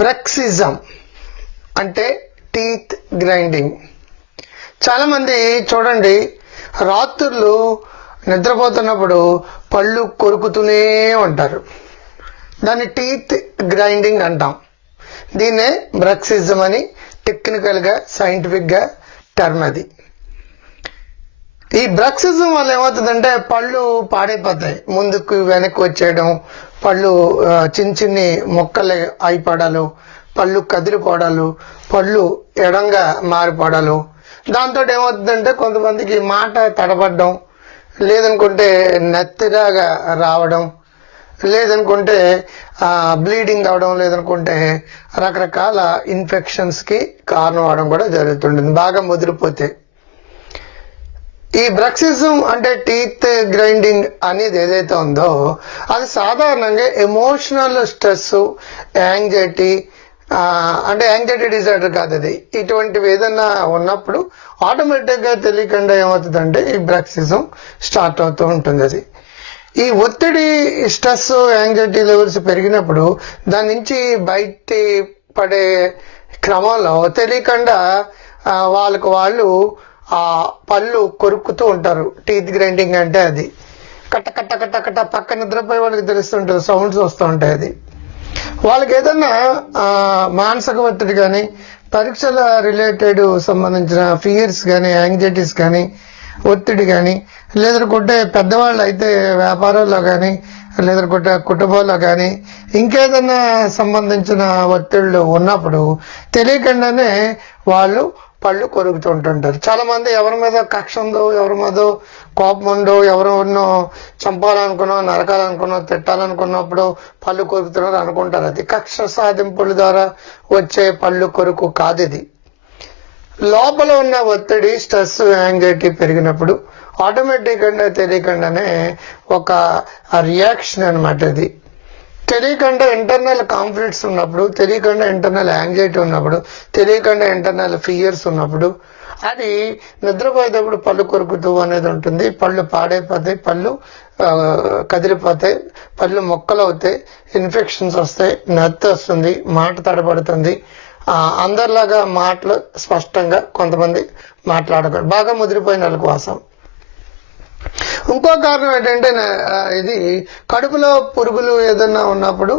Bruxism అంటే teeth grinding. చాలా మంది చూడండి, రాత్రులు నిద్రపోతున్నప్పుడు పళ్ళు కొరుకుతూనే ఉంటారు. దాన్ని టీత్ గ్రైండింగ్ అంటాం. దీన్నే బ్రక్సిజం అని టెక్నికల్గా సైంటిఫిక్గా టర్మ్ అది. ఈ బ్రక్సిజం వల్ల ఏమవుతుందంటే పళ్ళు పాడైపోతాయి, ముందుకు వెనక్కి వచ్చేయడం, పళ్ళు చిన్న చిన్ని మొక్కలు అయిపోవడాలు, పళ్ళు కదిలిపోవడాలు, పళ్ళు ఎడంగా మారిపోవడాలు. దాంతో ఏమవుతుందంటే కొంతమందికి మాట తడబడడం, లేదనుకుంటే నెత్తిలాగా రావడం, లేదనుకుంటే బ్లీడింగ్ అవడం, లేదనుకుంటే రకరకాల ఇన్ఫెక్షన్స్కి కారణం అవడం కూడా జరుగుతుంటుంది బాగా ముదిరిపోతే. ఈ బ్రక్సిజం అంటే టీత్ గ్రైండింగ్ అనేది ఏదైతే ఉందో అది సాధారణంగా ఎమోషనల్ స్ట్రెస్, యాంగ్జైటీ, అంటే యాంగ్జైటీ డిజార్డర్ కాదు అది. ఇటువంటివి ఏదన్నా ఉన్నప్పుడు ఆటోమేటిక్గా తెలియకుండా ఏమవుతుందంటే ఈ బ్రక్సిజం స్టార్ట్ అవుతూ ఉంటుంది. అది ఈ ఒత్తిడి, స్ట్రెస్, యాంగ్జైటీ లెవెల్స్ పెరిగినప్పుడు దాని నుంచి బయట పడే క్రమంలో తెలియకుండా వాళ్ళకు వాళ్ళు ఆ పళ్ళు కొరుకుతూ ఉంటారు. టీత్ గ్రైండింగ్ అంటే అది. కట్ట కట్ట కట్ట కట్ట పక్క నిద్రపోయి వాళ్ళకి తెలుస్తుంటుంది, సౌండ్స్ వస్తూ ఉంటాయి. అది వాళ్ళకి ఏదన్నా మానసిక ఒత్తిడి కానీ, పరీక్షల రిలేటెడ్ సంబంధించిన ఫియర్స్ కానీ, యాంగ్జైటీస్ కానీ, ఒత్తిడి కానీ, లేదనుకుంటే పెద్దవాళ్ళు అయితే వ్యాపారాల్లో కానీ, లేదనుకుంటే కుటుంబంలో కానీ ఇంకేదన్నా సంబంధించిన ఒత్తిళ్ళు ఉన్నప్పుడు తెలియకుండానే వాళ్ళు పళ్ళు కొరుకుతుంటుంటారు. చాలా మంది ఎవరి మీద కక్ష ఉందో, ఎవరి మీద కోపం ఉందో, ఎవరినో చంపాలనుకున్నో, నరకాలనుకున్నో, తిట్టాలనుకున్నప్పుడు పళ్ళు కొరుకుతున్నారు అనుకుంటారు. అది కక్ష సాధింపుల ద్వారా వచ్చే పళ్ళు కొరుకు కాదు. ఇది లోపల ఉన్న ఒత్తిడి, స్ట్రెస్, యాంగ్జైటీ పెరిగినప్పుడు ఆటోమేటిక్గా తెలియకుండానే ఒక రియాక్షన్ అనమాట. ఇది తెలియకుండా ఇంటర్నల్ కాన్ఫ్లిక్ట్స్ ఉన్నప్పుడు, తెలియకుండా ఇంటర్నల్ యాంగ్జైటీ ఉన్నప్పుడు, తెలియకుండా ఇంటర్నల్ ఫియర్స్ ఉన్నప్పుడు అది నిద్రపోయేటప్పుడు పళ్ళు కొరుకుతూ అనేది ఉంటుంది. పళ్ళు పాడైపోతాయి, పళ్ళు కదిలిపోతాయి, పళ్ళు మొక్కలు అవుతాయి, ఇన్ఫెక్షన్స్ వస్తాయి, నత్తి వస్తుంది, మాట తడబడుతుంది. అందరిలాగా మాటలు స్పష్టంగా కొంతమంది మాట్లాడతారు, బాగా ముదిరిపోయిన వాళ్ళ కోసం. ఇంకో కారణం ఏంటంటే ఇది కడుపులో పురుగులు ఏదన్నా ఉన్నప్పుడు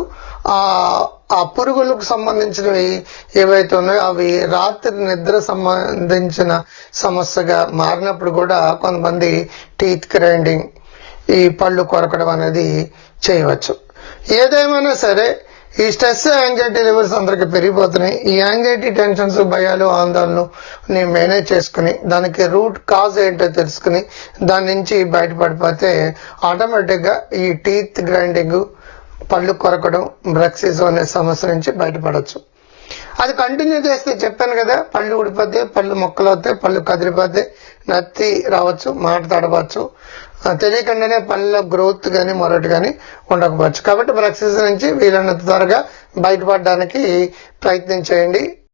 ఆ పురుగులకు సంబంధించినవి ఏవైతే ఉన్నాయో అవి రాత్రి నిద్ర సంబంధించిన సమస్యగా మారినప్పుడు కూడా కొంతమంది టీత్ గ్రైండింగ్, ఈ పళ్ళు కొరకడం అనేది చేయవచ్చు. ఏదేమైనా సరే ఈ స్ట్రెస్, యాంగ్జైటీ లెవెల్స్ అందరికి పెరిగిపోతున్నాయి. ఈ యాంగ్జైటీ, టెన్షన్స్, భయాలు, ఆందోళనలు మేనేజ్ చేసుకుని దానికి రూట్ కాజ్ ఏంటో తెలుసుకుని దాని నుంచి బయటపడిపోతే ఆటోమేటిక్గా ఈ టీత్ గ్రైండింగ్, పళ్ళు కొరకడం, బ్రక్సిజం అనే సమస్య నుంచి బయటపడవచ్చు. అది కంటిన్యూ చేస్తే చెప్పాను కదా, పళ్ళు ఊడిపోతాయి, పళ్ళు మొక్కలు అవుతాయి, పళ్ళు కదిలిపోతాయి, నత్తి రావచ్చు, మాట తడవచ్చు, తెలియకుండానే పళ్ళ గ్రోత్ కానీ మరొకటి కానీ ఉండకపోవచ్చు. కాబట్టి బ్రక్సిజం నుంచి వీలైనంత త్వరగా బయటపడడానికి ప్రయత్నం చేయండి.